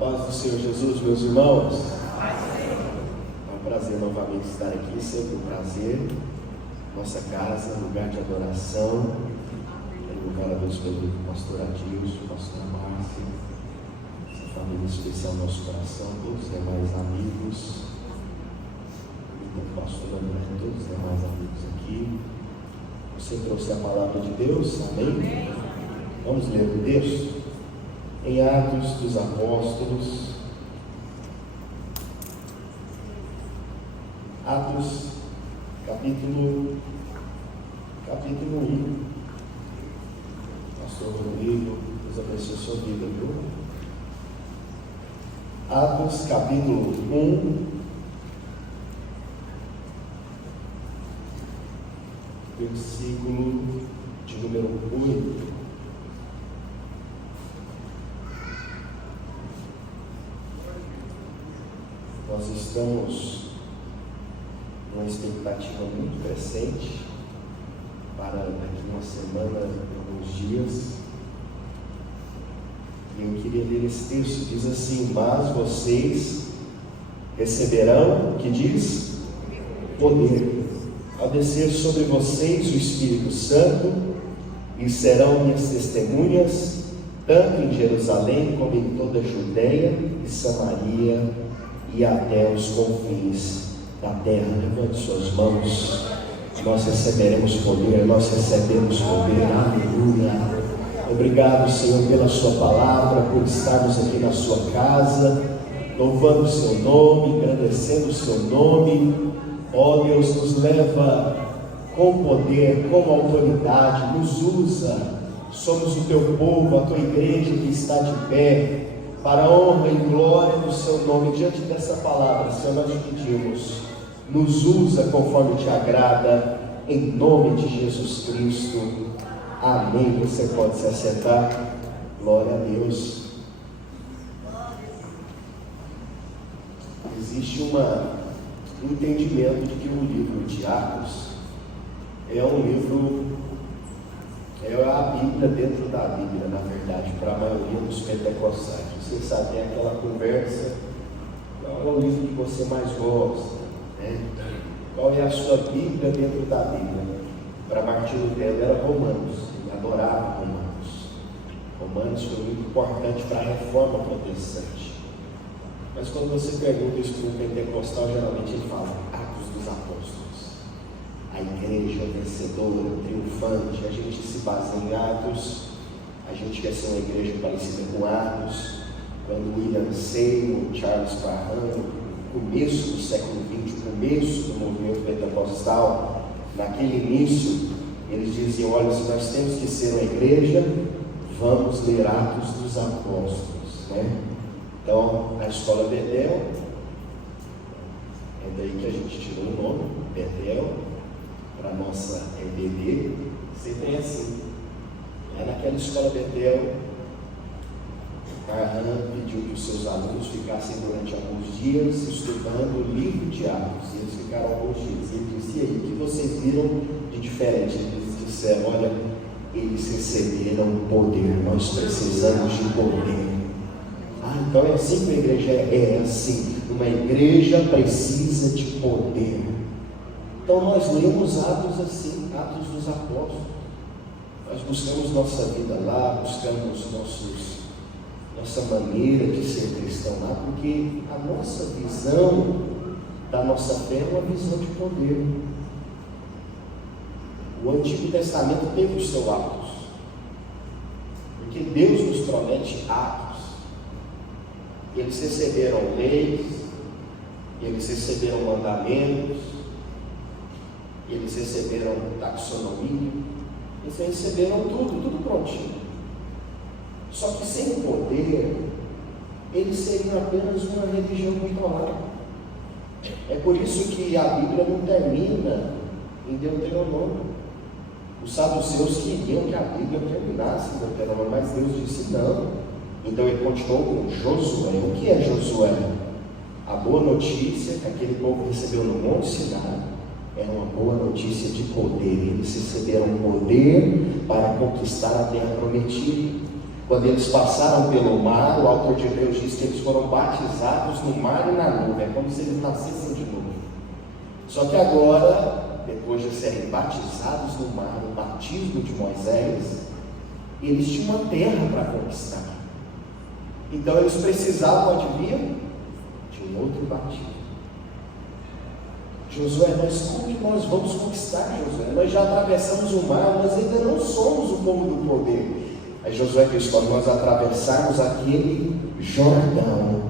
paz do Senhor Jesus, meus irmãos. É um prazer novamente estar aqui, sempre um prazer. Nossa casa, lugar de adoração. Louvado a Deus pelo pastor Adilson, pastor Márcia, essa família especial no nosso coração, todos os demais amigos, o pastor André, todos os demais amigos aqui. Você trouxe a palavra de Deus, amém? Vamos ler o texto em Atos dos Apóstolos, Atos, capítulo 1. Pastor Rodrigo, Deus abençoe a sua vida, viu? Atos, capítulo 1, versículo de número 8. Nós estamos numa expectativa muito crescente para daqui uma semana, alguns dias. E eu queria ler esse texto, diz assim: mas vocês receberão, que diz? Poder, ao descer sobre vocês o Espírito Santo, e serão minhas testemunhas, tanto em Jerusalém como em toda a Judeia e Samaria e até os confins da terra. Levante suas mãos. Nós receberemos poder, nós recebemos poder, aleluia. Obrigado, Senhor, pela sua palavra, por estarmos aqui na sua casa, louvando o seu nome, agradecendo o seu nome. Ó Deus, nos leva com poder, com autoridade, nos usa. Somos o teu povo, a tua igreja que está de pé, para a honra e glória do seu nome. Diante dessa palavra, Senhor, nós te pedimos, nos usa conforme te agrada, em nome de Jesus Cristo, amém. Você pode se assentar, glória a Deus. Existe um entendimento de que o livro de Atos é um livro, é a Bíblia dentro da Bíblia, na verdade, para a maioria dos pentecostais. Você sabe, tem aquela conversa: qual é o livro que você mais gosta? Qual é a sua Bíblia dentro da Bíblia? Para Martim Lutero era Romanos, ele adorava Romanos. Romanos foi muito importante para a reforma protestante. Mas quando você pergunta isso para um pentecostal, geralmente ele fala Atos dos Apóstolos, a igreja vencedora, triunfante. A gente se baseia em Atos, a gente quer ser uma igreja parecida com Atos. Quando William Seymour, Charles Parham, começo do século XX, o começo do movimento pentecostal, naquele início, eles diziam: olha, se nós temos que ser uma igreja, vamos ler Atos dos Apóstolos, né? Então, a escola Betel, é daí que a gente tirou o nome, Betel, para a nossa EBD, sempre é assim. É naquela escola Betel, Parham pediu que os seus alunos ficassem durante alguns dias estudando o livro de Atos, e eles ficaram alguns dias. E ele disse: e aí, o que vocês viram de diferente? Eles disseram: olha, eles receberam poder, nós precisamos de poder. Então é assim que a igreja é assim, uma igreja precisa de poder. Então nós lemos Atos assim, Atos dos Apóstolos. Nós buscamos nossa vida lá, buscamos nossa maneira de ser cristão lá, porque a nossa visão da nossa fé é uma visão de poder. O Antigo Testamento teve o seu Atos, porque Deus nos promete atos. Eles receberam leis, eles receberam mandamentos, eles receberam taxonomia, eles receberam tudo prontinho. Só que sem poder, eles seriam apenas uma religião controlada. É por isso que a Bíblia não termina em Deuteronômio. Os saduceus queriam que a Bíblia terminasse em Deuteronômio, mas Deus disse não. Então ele continuou com Josué. O que é Josué? A boa notícia que aquele povo recebeu no Monte Sinai era uma boa notícia de poder. Eles receberam poder para conquistar a terra prometida. Quando eles passaram pelo mar, o autor de Hebreus diz que eles foram batizados no mar e na nuvem, é como se eles nascessem de novo. Só que agora, depois de serem batizados no mar, o batismo de Moisés, eles tinham uma terra para conquistar. Então eles precisavam, adivinha, de um outro batismo. Josué, como que nós vamos conquistar, Josué? Nós já atravessamos o mar, mas ainda não somos o povo do poder. Aí Josué diz: quando nós atravessarmos aquele Jordão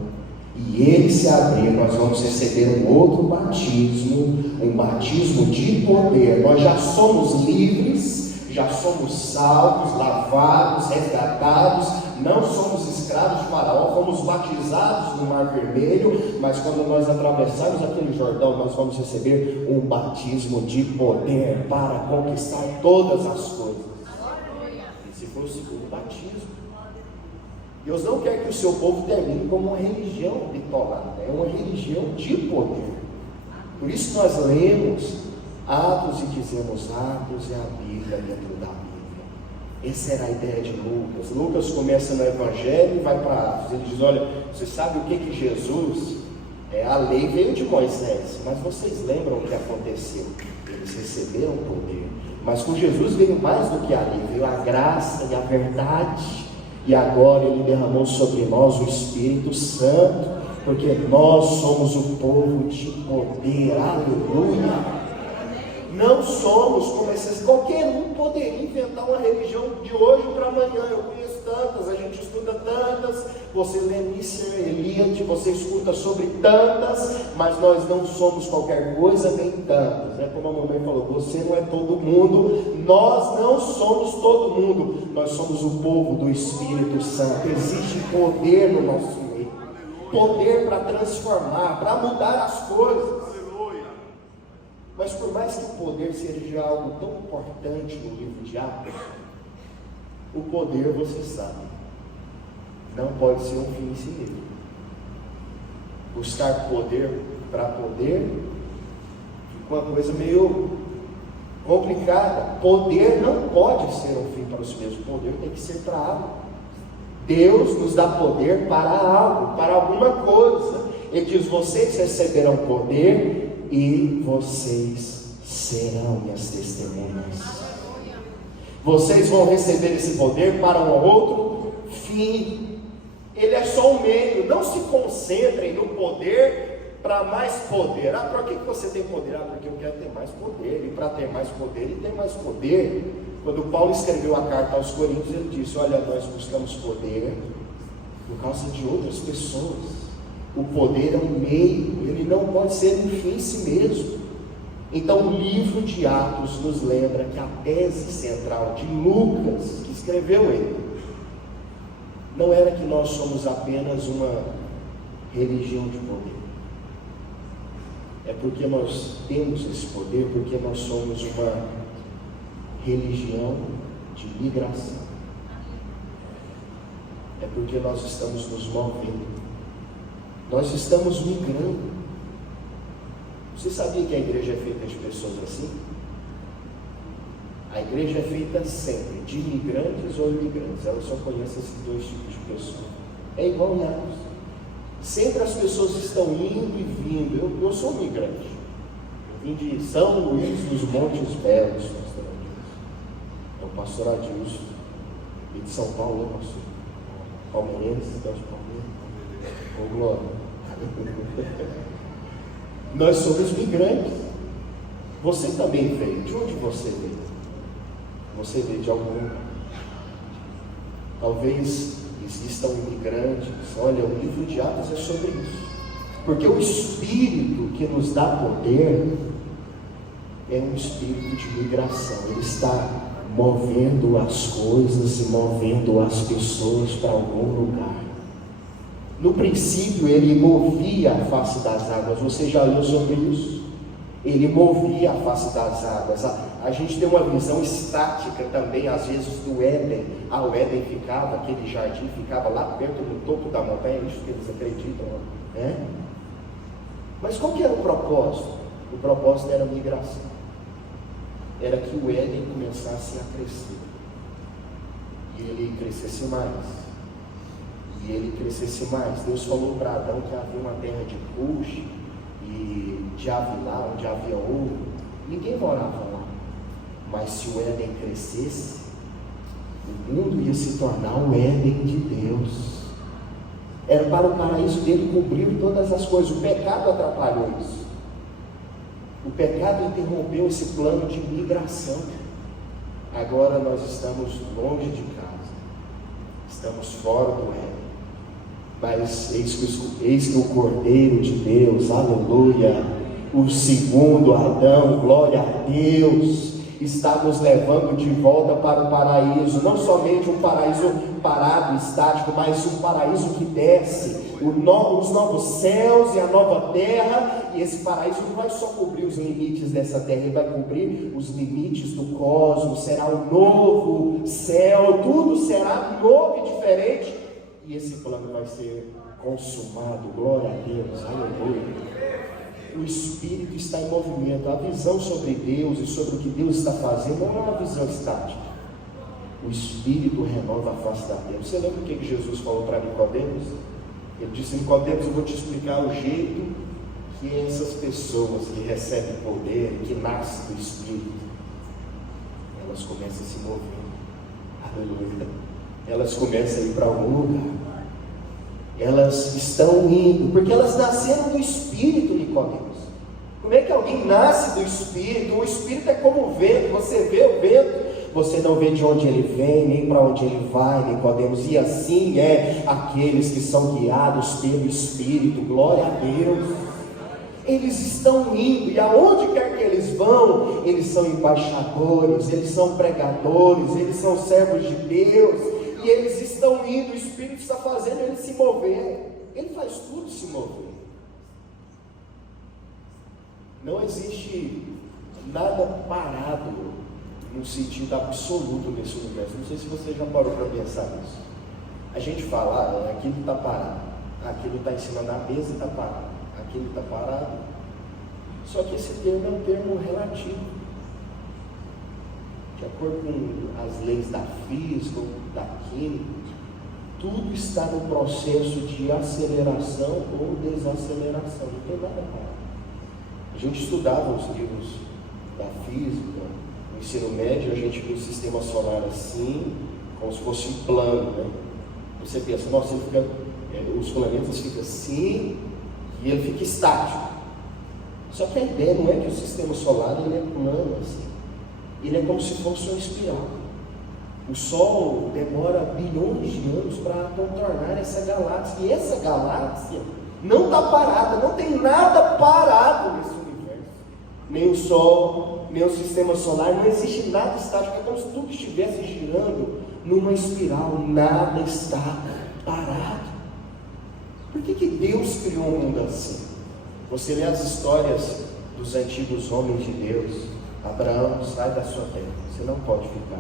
e ele se abrir, nós vamos receber um outro batismo, um batismo de poder. Nós já somos livres, já somos salvos, lavados, resgatados, não somos escravos de Faraó, fomos batizados no Mar Vermelho, mas quando nós atravessarmos aquele Jordão, nós vamos receber um batismo de poder para conquistar todas as coisas. Esse foi o segundo batismo. Deus não quer que o seu povo termine como uma religião bitolada, é uma religião de poder. Por isso nós lemos Atos e dizemos: Atos é a Bíblia dentro da Bíblia. Essa era a ideia de Lucas. Lucas começa no Evangelho e vai para Atos. Ele diz: olha, você sabe o que Jesus, a lei veio de Moisés, mas vocês lembram o que aconteceu? Eles receberam poder, mas com Jesus veio mais do que a lei, veio a graça e a verdade. E agora Ele derramou sobre nós o Espírito Santo, porque nós somos o povo de poder. Aleluia! Não somos como esses. Qualquer um poderia inventar uma religião de hoje para amanhã. Eu conheço tantas, a gente estuda tantas, você lê Nícer Eliade, você escuta sobre tantas, mas nós não somos qualquer coisa nem tantas. É como a mamãe falou: você não é todo mundo, nós não somos todo mundo, nós somos o povo do Espírito Santo. Existe poder no nosso meio, poder para transformar, para mudar as coisas. Mas por mais que o poder seja algo tão importante no livro de Atos, o poder, você sabe, não pode ser um fim em si mesmo. Buscar poder para poder fica uma coisa meio complicada. Poder não pode ser um fim para si mesmo. Poder tem que ser para algo. Deus nos dá poder para algo, para alguma coisa. Ele diz: vocês receberão poder e vocês serão minhas testemunhas. Vocês vão receber esse poder para um outro fim. Ele é só um meio. Não se concentrem no poder para mais poder. Para que você tem poder? Porque eu quero ter mais poder. E para ter mais poder, ele tem mais poder. Quando Paulo escreveu a carta aos Coríntios, ele disse: olha, nós buscamos poder por causa de outras pessoas. O poder é um meio, ele não pode ser um fim em si mesmo. Então o livro de Atos nos lembra que a tese central de Lucas, que escreveu ele, não era que nós somos apenas uma religião de poder. É porque nós temos esse poder, porque nós somos uma religião de migração. É porque nós estamos nos movendo. Nós estamos migrando. Você sabia que a igreja é feita de pessoas assim? A igreja é feita sempre de imigrantes ou imigrantes. Ela só conhece esses dois tipos de pessoas. É igual em Atos. Sempre as pessoas estão indo e vindo. Eu sou um migrante. Eu vim de São Luís dos Montes Belos, pastor Adilson. É o pastor Adilson. E de São Paulo, né, pastor? Palmeirense, então de Palmeiras. Ô glória. Nós somos migrantes. Você também veio. De onde você veio? Você veio de algum lugar. Talvez existam imigrantes. Olha, o livro de Atos é sobre isso. Porque o Espírito que nos dá poder é um espírito de migração. Ele está movendo as coisas e movendo as pessoas para algum lugar. No princípio ele movia a face das águas. Você já leu sobre isso? Ele movia a face das águas. A gente tem uma visão estática também, às vezes, do Éden. O Éden ficava, aquele jardim ficava lá perto do topo da montanha. É isso que eles acreditam, né? Mas qual que era o propósito? O propósito era a migração. Era que o Éden começasse a crescer. ele crescesse mais. E ele crescesse mais. Deus falou para Adão que havia uma terra de Cush e de Avilá, onde havia ouro. Ninguém morava lá. Mas se o Éden crescesse, o mundo ia se tornar o Éden de Deus. Era para o paraíso dele cobrir todas as coisas. O pecado atrapalhou isso. O pecado interrompeu esse plano de migração. Agora nós estamos longe de casa. Estamos fora do Éden. Mas eis que o Cordeiro de Deus, aleluia, o segundo Adão, glória a Deus, está nos levando de volta para o paraíso. Não somente um paraíso parado, estático, mas um paraíso que desce, os novos céus e a nova terra. E esse paraíso não vai só cobrir os limites dessa terra, ele vai cobrir os limites do cosmos. Será um novo céu, tudo será novo e diferente, e esse plano vai ser consumado. Glória a Deus, aleluia. O Espírito está em movimento. A visão sobre Deus e sobre o que Deus está fazendo não é uma visão estática. O Espírito renova a face da terra. Você lembra o que Jesus falou para Nicodemos? Ele disse: Nicodemos, eu vou te explicar o jeito que essas pessoas que recebem poder, que nascem do Espírito, elas começam a se mover. Aleluia. Elas começam a ir para algum lugar. Elas estão indo, porque elas nasceram do Espírito, Nicodemos. Como é que alguém nasce do Espírito? O Espírito é como o vento. Você vê o vento, você não vê de onde ele vem, nem para onde ele vai, Nicodemos. E assim é aqueles que são guiados pelo Espírito. Glória a Deus. Eles estão indo, e aonde quer que eles vão, eles são embaixadores, eles são pregadores, eles são servos de Deus. E eles estão indo, o Espírito está fazendo eles se mover. Ele faz tudo se mover. Não existe nada parado no sentido absoluto nesse universo. Não sei se você já parou para pensar nisso. A gente fala, aquilo está parado, aquilo está em cima da mesa e está parado, aquilo está parado. Só que esse termo é um termo relativo. De acordo com as leis da física, da química, tudo está no processo de aceleração ou desaceleração. Não tem nada parado. A gente estudava os livros da física, no ensino médio, a gente viu o sistema solar assim, como se fosse um plano, né? Você pensa, nossa, ele fica, os planetas ficam assim e ele fica estático. Só que a ideia não é que o sistema solar ele é plano assim. Ele é como se fosse uma espiral. O Sol demora bilhões de anos para contornar essa galáxia. E essa galáxia não está parada, não tem nada parado nesse universo. Nem o Sol, nem o sistema solar, não existe nada estático. É como se tudo estivesse girando numa espiral. Nada está parado. Por que Deus criou um mundo assim? Você lê as histórias dos antigos homens de Deus. Abraão, sai da sua terra, você não pode ficar,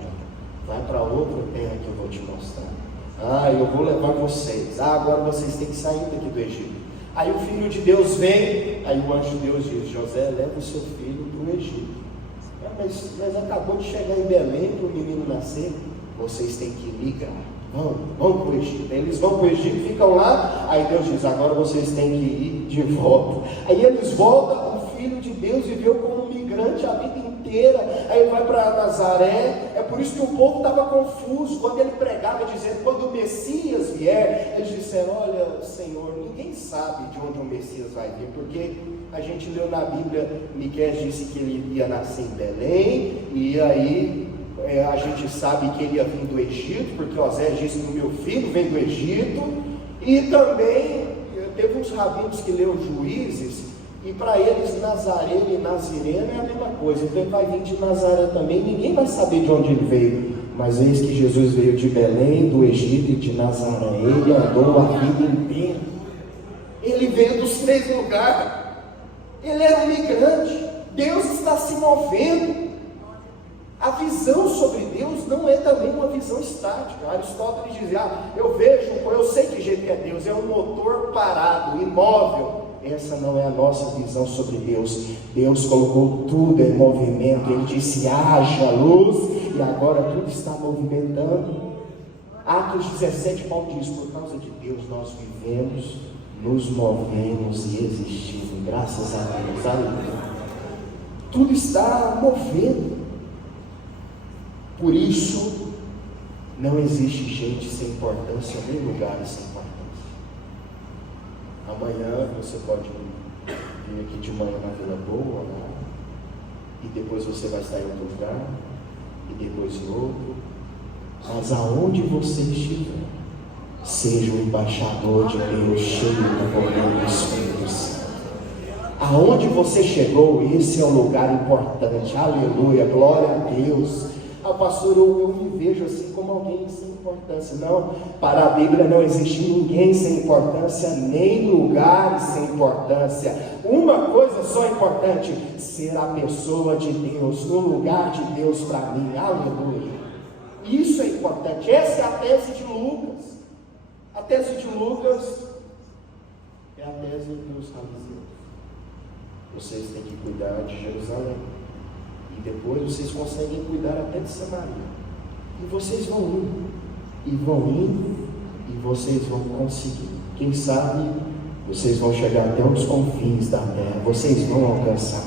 vai para outra terra que eu vou te mostrar. Eu vou levar vocês, agora vocês têm que sair daqui do Egito. Aí o filho de Deus vem, aí o anjo de Deus diz: José, leva o seu filho para o Egito. Mas acabou de chegar em Belém para o menino nascer. Vocês têm que migrar, vão para o Egito. Eles vão para o Egito, ficam lá, aí Deus diz: agora vocês têm que ir de volta. Aí eles voltam. O filho de Deus viveu como migrante a vida inteira. Aí ele vai para Nazaré. É por isso que o povo estava confuso quando ele pregava, dizendo: quando o Messias vier, eles disseram: olha, Senhor, ninguém sabe de onde o Messias vai vir, porque a gente leu na Bíblia, Miqueias disse que ele ia nascer em Belém, e aí a gente sabe que ele ia vir do Egito, porque Osés disse que o meu filho vem do Egito. E também teve uns rabinos que leu Juízes, e para eles Nazareno e Nazireno é a mesma coisa. Então ele vai vir de Nazaré também, ninguém vai saber de onde ele veio. Mas eis que Jesus veio de Belém, do Egito e de Nazaré. Ele andou a vida inteira. Ele veio dos 3 lugares. Ele era um migrante. Deus está se movendo. A visão sobre Deus não é também uma visão estática. Aristóteles dizia: eu sei que jeito que é Deus, é um motor parado, imóvel. Essa não é a nossa visão sobre Deus. Deus colocou tudo em movimento. Ele disse: haja luz, e agora tudo está movimentando. Atos 17, Paulo diz: por causa de Deus nós vivemos, nos movemos e existimos, graças a Deus, aleluia. Tudo está movendo. Por isso, não existe gente sem importância, nem lugares sem importância. Amanhã você pode vir aqui de manhã na Vila Boa, né? E depois você vai estar em outro lugar, e depois em outro. Mas aonde você estiver, seja um embaixador de Deus, cheio do poder do Espírito Santo. Aonde você chegou, esse é um lugar importante, aleluia, glória a Deus. Ah, pastor, eu me vejo assim como alguém sem importância. Não, para a Bíblia não existe ninguém sem importância, nem lugares sem importância. Uma coisa só é importante: ser a pessoa de Deus, no lugar de Deus para mim, aleluia. Isso é importante. Essa é a tese de Lucas. A tese de Lucas é a tese dos fariseus. Vocês têm que cuidar de Jerusalém, e depois vocês conseguem cuidar até de Samaria, e vocês vão indo, e vão indo, e vocês vão conseguir. Quem sabe vocês vão chegar até os confins da terra, vocês vão alcançar.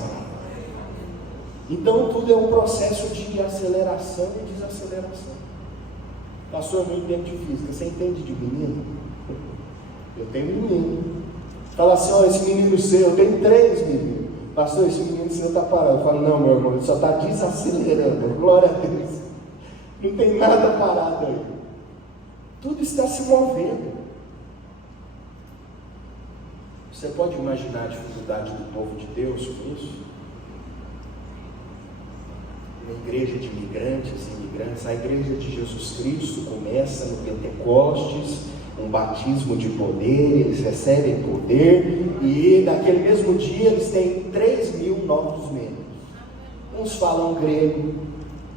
Então tudo é um processo de aceleração e desaceleração. Pastor, eu não entendo de física. Você entende de menino? Eu tenho menino. Fala assim: ó, esse menino seu, eu tenho 3 meninos. Pastor, esse menino seu está parado. Eu falo: não, meu irmão, ele só está desacelerando. Glória a Deus. Não tem nada parado aí. Tudo está se movendo. Você pode imaginar a dificuldade do povo de Deus com isso? Uma igreja de migrantes e imigrantes. A igreja de Jesus Cristo começa no Pentecostes, um batismo de poder, eles recebem poder, e naquele mesmo dia eles têm 3.000 novos membros. Uns falam grego,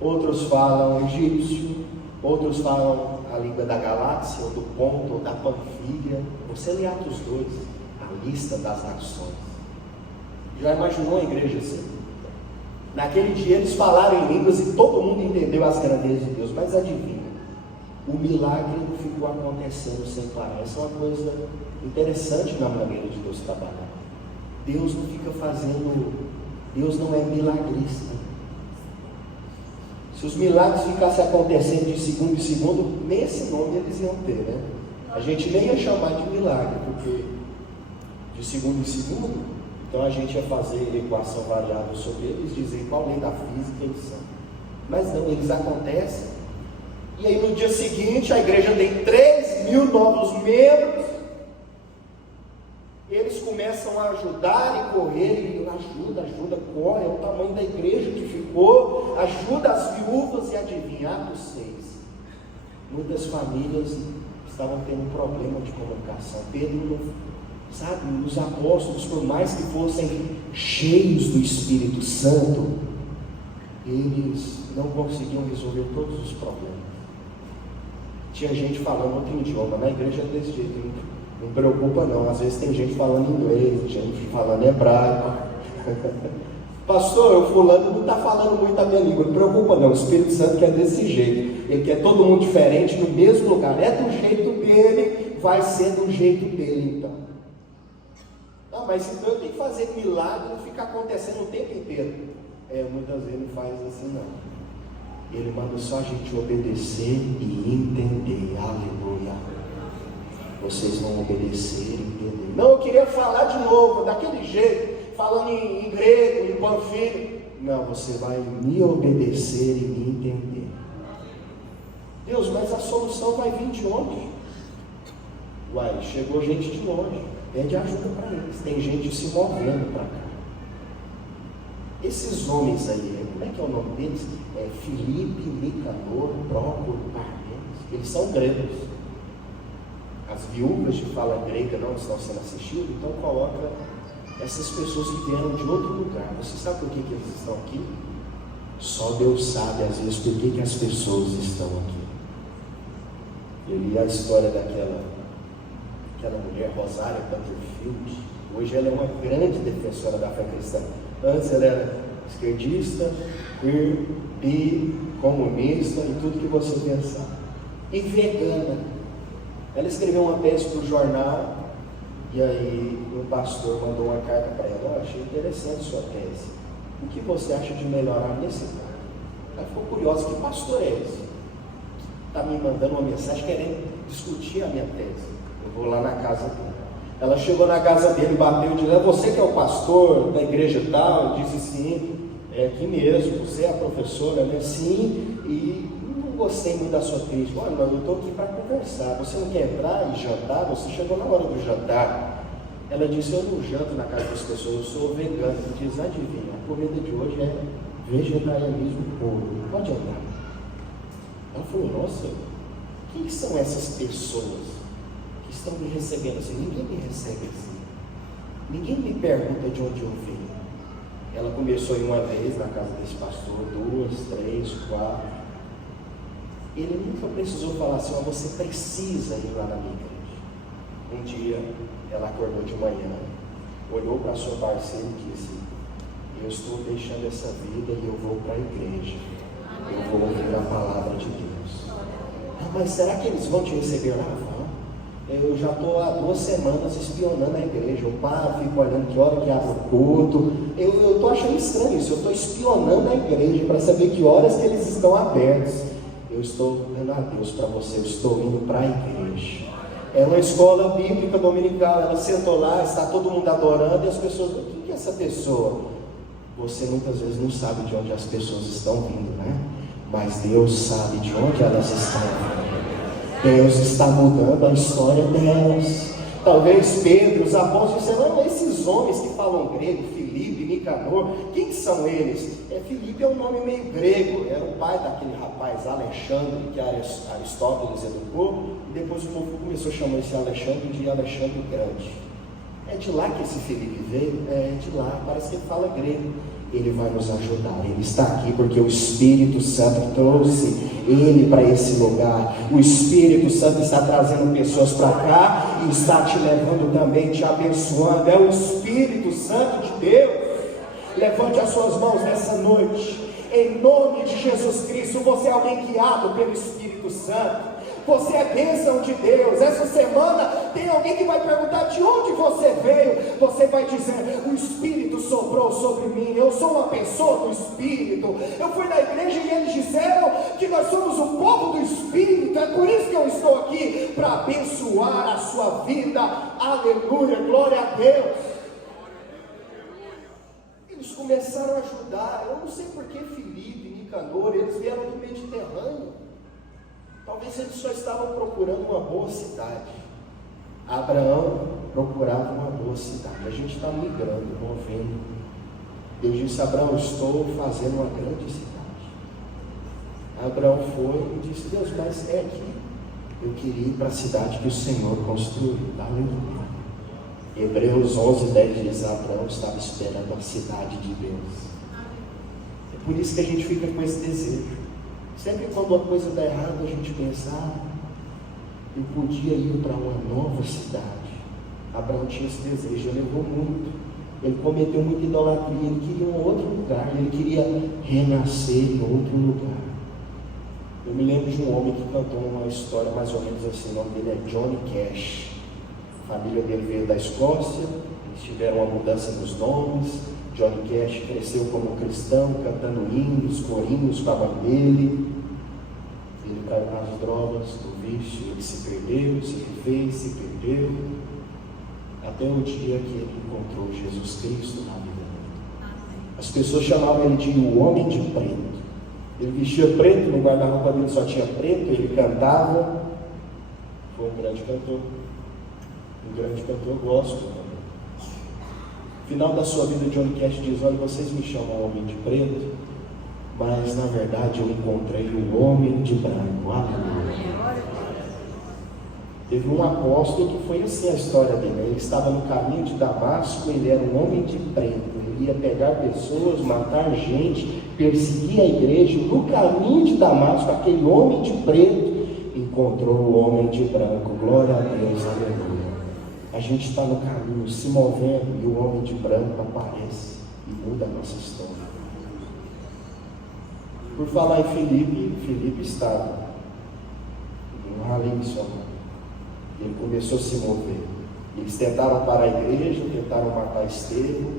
outros falam egípcio, outros falam a língua da Galáxia, ou do Ponto, ou da Panfilha. Você lê Atos 2, a lista das nações. Já imaginou a igreja assim? Naquele dia eles falaram em línguas e todo mundo entendeu as grandezas de Deus. Mas adivinha, o milagre não ficou acontecendo sem parar. Essa é uma coisa interessante na maneira de Deus trabalhar. Deus não fica fazendo, Deus não é milagrista. Se os milagres ficassem acontecendo de segundo em segundo, nem esse nome eles iam ter, né? A gente nem ia chamar de milagre, porque de segundo em segundo, então a gente ia fazer equação variável sobre eles, dizer qual lei da física eles são. Mas não, eles acontecem. E aí no dia seguinte a igreja tem 3.000 novos membros. Eles começam a ajudar e correr, e ajuda, corre, é o tamanho da igreja que ficou, ajuda as viúvas, e adivinha, Atos 6. Muitas famílias estavam tendo um problema de comunicação. Pedro não... Sabe, os apóstolos, por mais que fossem cheios do Espírito Santo, eles não conseguiam resolver todos os problemas. Tinha gente falando outro idioma, na igreja é desse jeito, não preocupa não, às vezes tem gente falando inglês, gente falando hebraico. Pastor, o fulano não está falando muito a minha língua, não preocupa não, o Espírito Santo quer desse jeito, ele quer todo mundo diferente no mesmo lugar, é do jeito dele, vai ser do jeito dele então. Não, mas então eu tenho que fazer milagre, não fica acontecendo o tempo inteiro. Muitas vezes não faz assim não. Ele manda só a gente obedecer e entender. Aleluia. Vocês vão obedecer e entender. Não, eu queria falar de novo, daquele jeito, falando em grego, em panfilho. Não, você vai me obedecer e me entender. Deus, mas a solução vai vir de onde? Uai, chegou gente de longe. Pede ajuda para eles. Tem gente se movendo para cá. Esses homens aí, como é que é o nome deles? Filipe, Nicanor, Prócoro, Parmenas. Eles são gregos. As viúvas de fala grega não estão sendo assistidas, então coloca essas pessoas que vieram de outro lugar. Você sabe por que eles estão aqui? Só Deus sabe às vezes por que as pessoas estão aqui. Eu li a história daquela mulher, Rosária Butterfield. Hoje ela é uma grande defensora da fé cristã. Antes ela era esquerdista, bi, comunista e tudo que você pensar. e vegana. Ela escreveu uma tese para o jornal, e aí o pastor mandou uma carta para ela: eu achei interessante sua tese, o que você acha de melhorar nesse caso? Ela ficou curiosa: que pastor é esse? Está me mandando uma mensagem querendo discutir a minha tese. Eu vou lá na casa dele. Ela chegou na casa dele, bateu e disse: você que é o pastor da igreja tal? Eu disse: sim, é aqui mesmo. Você é a professora, né? Sim, e não gostei muito da sua tese. Olha, eu estou aqui para conversar, você não quer entrar e jantar? Você chegou na hora do jantar. Ela disse: eu não janto na casa das pessoas, eu sou vegana. Ele diz: adivinha, a comida de hoje é vegetarianismo puro, pode entrar. Ela falou: nossa, quem são essas pessoas que estão me recebendo assim? Ninguém me recebe assim, ninguém me pergunta de onde eu venho. Ela começou a ir uma vez na casa desse pastor, 2, 3, 4. Ele nunca precisou falar assim: ó, você precisa ir lá na minha igreja. Um dia ela acordou de manhã, olhou para sua parceira e disse: eu estou deixando essa vida e eu vou para a igreja, eu vou ouvir a palavra de Deus. Ah, mas será que eles vão te receber lá? Vão. Eu já estou há 2 semanas espionando a igreja. Eu paro, fico olhando que hora que abre o culto. Eu estou achando estranho isso. Eu estou espionando a igreja para saber que horas que eles estão abertos. Eu estou dando a Deus para você. Eu estou indo para a igreja. É uma escola bíblica dominical. Ela sentou lá, está todo mundo adorando e as pessoas: quem que é essa pessoa? Você muitas vezes não sabe de onde as pessoas estão vindo, né? Mas Deus sabe de onde elas estão vindo. Deus está mudando a história delas. Talvez Pedro, os apóstolos disseram: esses homens que falam grego, Filipe, Nicanor, quem são eles? Filipe é um nome meio grego, era o pai daquele rapaz Alexandre, que Aristóteles educou, e depois o povo começou a chamar esse Alexandre de Alexandre Grande. É de lá que esse Filipe veio? É de lá, parece que ele fala grego. Ele vai nos ajudar, Ele está aqui porque o Espírito Santo trouxe Ele para esse lugar. O Espírito Santo está trazendo pessoas para cá e está te levando também, te abençoando. É o Espírito Santo de Deus. Levante as suas mãos nessa noite, em nome de Jesus Cristo. Você é alguém guiado pelo Espírito Santo. Você é bênção de Deus. Essa semana tem alguém que vai perguntar de onde você veio. Você vai dizer: o Espírito soprou sobre mim. Eu sou uma pessoa do Espírito. Eu fui na igreja e eles disseram que nós somos o povo do Espírito. É por isso que eu estou aqui, para abençoar a sua vida. Aleluia, glória a Deus. Eles começaram a ajudar. Eu não sei por que Filipe, Nicanor, eles vieram do Mediterrâneo. Talvez eles só estavam procurando uma boa cidade. Abraão procurava uma boa cidade. A gente está migrando, movendo. Deus disse: Abraão, estou fazendo uma grande cidade. Abraão foi e disse: Deus, mas é aqui. Eu queria ir para a cidade que o Senhor construiu. Aleluia. Hebreus 11:10 diz: Abraão estava esperando a cidade de Deus. É por isso que a gente fica com esse desejo. Sempre quando a coisa dá errado, a gente pensa: eu podia ir para uma nova cidade. Abraão tinha esse desejo, ele errou muito, ele cometeu muita idolatria, ele queria um outro lugar, ele queria renascer em outro lugar. Eu me lembro de um homem que cantou uma história mais ou menos assim, o nome dele é Johnny Cash. A família dele veio da Escócia, eles tiveram uma mudança nos nomes. Johnny Cash cresceu como cristão, cantando hinos, corinhos com a mãe dele. Ele caiu nas drogas, no vício, ele se perdeu, se refez, se perdeu, até o dia que ele encontrou Jesus Cristo na vida dele. As pessoas chamavam ele de o homem de preto. Ele vestia preto, no guarda-roupa dele só tinha preto, ele cantava. Foi um grande cantor gospel. No final da sua vida, Johnny Cash diz: olha, vocês me chamam homem de preto, mas na verdade eu encontrei o homem de branco. Aleluia. Teve um apóstolo que foi assim a história dele. Ele estava no caminho de Damasco, ele era um homem de preto. Ele ia pegar pessoas, matar gente, perseguir a igreja. No caminho de Damasco, aquele homem de preto encontrou o homem de branco. Glória a Deus, aleluia. A gente está no caminho, se movendo, e o homem de branco aparece e muda a nossa história. Por falar em Filipe, Filipe estava E um ralei missionário. Ele começou a se mover. Eles tentaram parar a igreja, tentaram matar Estevão.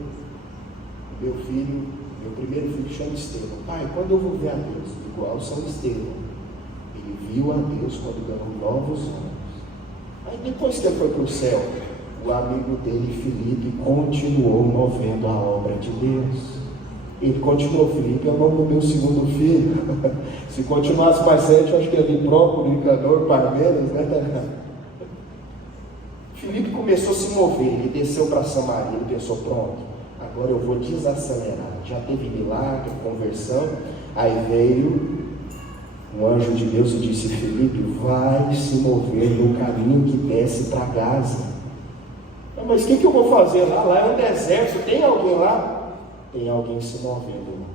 Meu primeiro filho chama Estevão. Pai, quando eu vou ver a Deus? Igual São Estevão. Ele viu a Deus quando ganhou novos olhos. Aí depois que ele foi para o céu, o amigo dele, Filipe, continuou movendo a obra de Deus. Ele continuou. Filipe é o nome do meu segundo filho. Se continuasse mais 7, acho que ia vir próprio, Nicanor, Parmeiras, né? Filipe começou a se mover, ele desceu para Samaria, ele pensou, pronto, agora eu vou desacelerar. Já teve milagre, conversão. Aí veio um anjo de Deus e disse, Filipe, vai se mover no caminho que desce para Gaza. Mas o que eu vou fazer lá? Lá é um deserto, tem alguém lá? Tem alguém se movendo lá.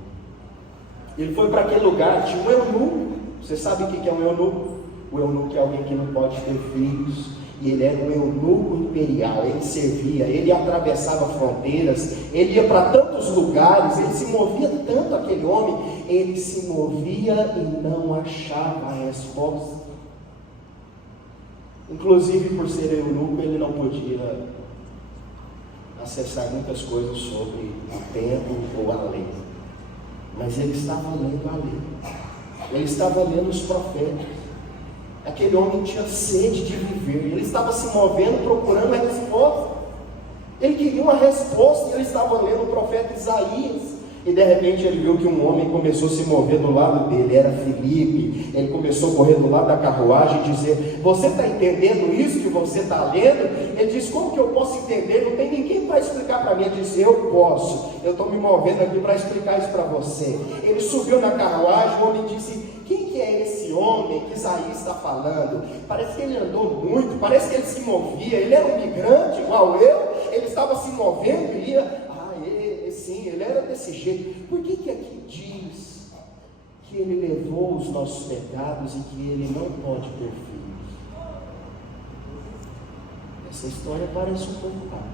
Ele foi para aquele lugar, tinha um eunuco. Você sabe o que é um eunuco? O eunuco é alguém que não pode ter filhos. E ele era um eunuco imperial, ele servia, ele atravessava fronteiras, ele ia para tantos lugares, ele se movia tanto, aquele homem, ele se movia e não achava a resposta. Inclusive, por ser eunuco, ele não podia acessar muitas coisas sobre o templo ou a lei, mas ele estava lendo a lei, ele estava lendo os profetas. Aquele homem tinha sede de viver, ele estava se movendo procurando a resposta. Ele queria uma resposta e ele estava lendo o profeta Isaías. E de repente ele viu que um homem começou a se mover do lado dele, era Filipe. Ele começou a correr do lado da carruagem e dizer, você está entendendo isso que você está lendo? Ele disse, como que eu posso entender? Não tem ninguém para explicar para mim. Ele disse, eu posso, eu estou me movendo aqui para explicar isso para você. Ele subiu na carruagem, o homem disse, quem que é esse homem que Isaías está falando? Parece que ele andou muito, parece que ele se movia, ele era um migrante igual eu, ele estava se movendo e ia... Sim, ele era desse jeito. Por que aqui diz que ele levou os nossos pecados e que ele não pode ter filhos? Essa história parece um pouco rara.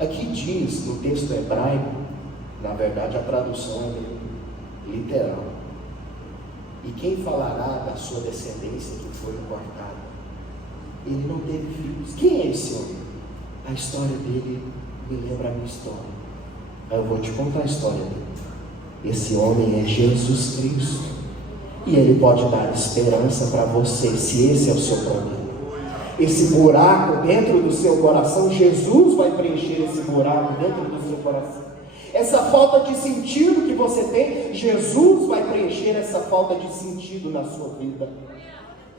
Aqui diz, no texto hebraico, na verdade a tradução é literal. E quem falará da sua descendência que foi cortada? Ele não teve filhos. Quem é esse homem? A história dele me lembra a minha história. Eu vou te contar a história dele. Esse homem é Jesus Cristo, e ele pode dar esperança para você, se esse é o seu problema. Esse buraco dentro do seu coração, Jesus vai preencher esse buraco dentro do seu coração. Essa falta de sentido que você tem, Jesus vai preencher essa falta de sentido na sua vida.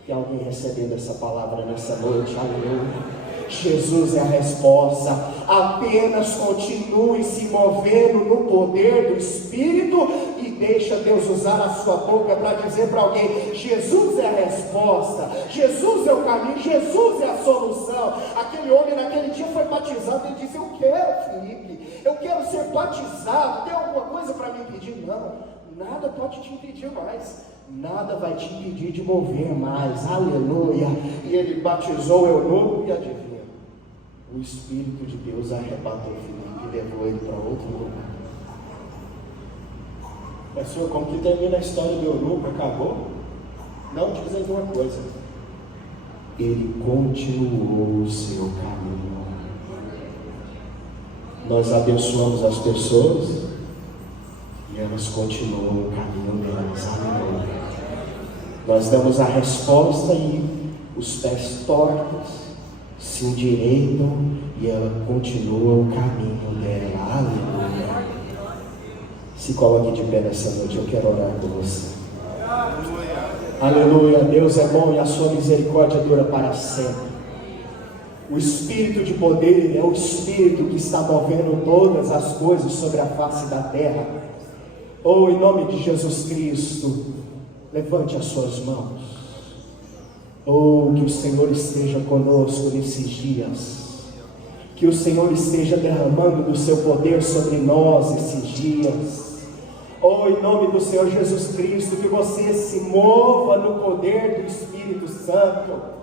E alguém recebendo essa palavra nessa noite, aleluia. Jesus é a resposta. Apenas continue se movendo no poder do Espírito e deixa Deus usar a sua boca para dizer para alguém, Jesus é a resposta, Jesus é o caminho, Jesus é a solução. Aquele homem naquele dia foi batizado e disse, eu quero, Filipe, eu quero ser batizado, tem alguma coisa para me impedir? Não, nada pode te impedir mais, nada vai te impedir de mover mais, aleluia. E ele batizou o eunuco e adivinha, o Espírito de Deus arrebatou Filipe e levou ele para outro lugar. Mas senhor, como que termina a história do eunuco? Acabou? Não, diz aí uma coisa, ele continuou o seu caminho. Nós abençoamos as pessoas e elas continuam o caminho delas, aleluia. Nós damos a resposta e os pés tortos se endireitam e ela continua o caminho dela, aleluia. Se coloque de pé nessa noite, eu quero orar por você. Aleluia, Deus é bom e a sua misericórdia dura para sempre. O Espírito de poder é o Espírito que está movendo todas as coisas sobre a face da terra. Oh, em nome de Jesus Cristo, levante as suas mãos. Oh, que o Senhor esteja conosco nesses dias. Que o Senhor esteja derramando do seu poder sobre nós esses dias. Oh, em nome do Senhor Jesus Cristo, que você se mova no poder do Espírito Santo.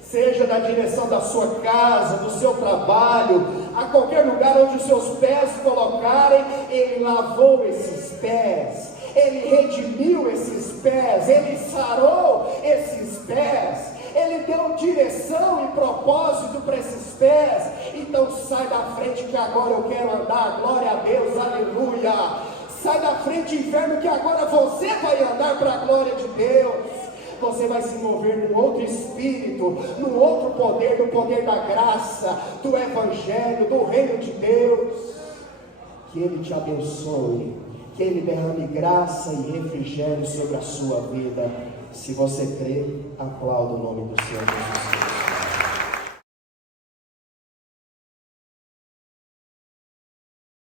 Seja na direção da sua casa, do seu trabalho, a qualquer lugar onde os seus pés colocarem, Ele lavou esses pés. Ele redimiu esses pés, Ele sarou esses pés, Ele deu direção e propósito para esses pés. Então sai da frente que agora eu quero andar, glória a Deus, aleluia. Sai da frente, inferno, que agora você vai andar para a glória de Deus. Você vai se mover num outro espírito, num outro poder, no poder da graça, do evangelho, do reino de Deus. Que Ele te abençoe, que Ele derrame graça e refrigério sobre a sua vida. Se você crê, aplauda o nome do Senhor Jesus Cristo.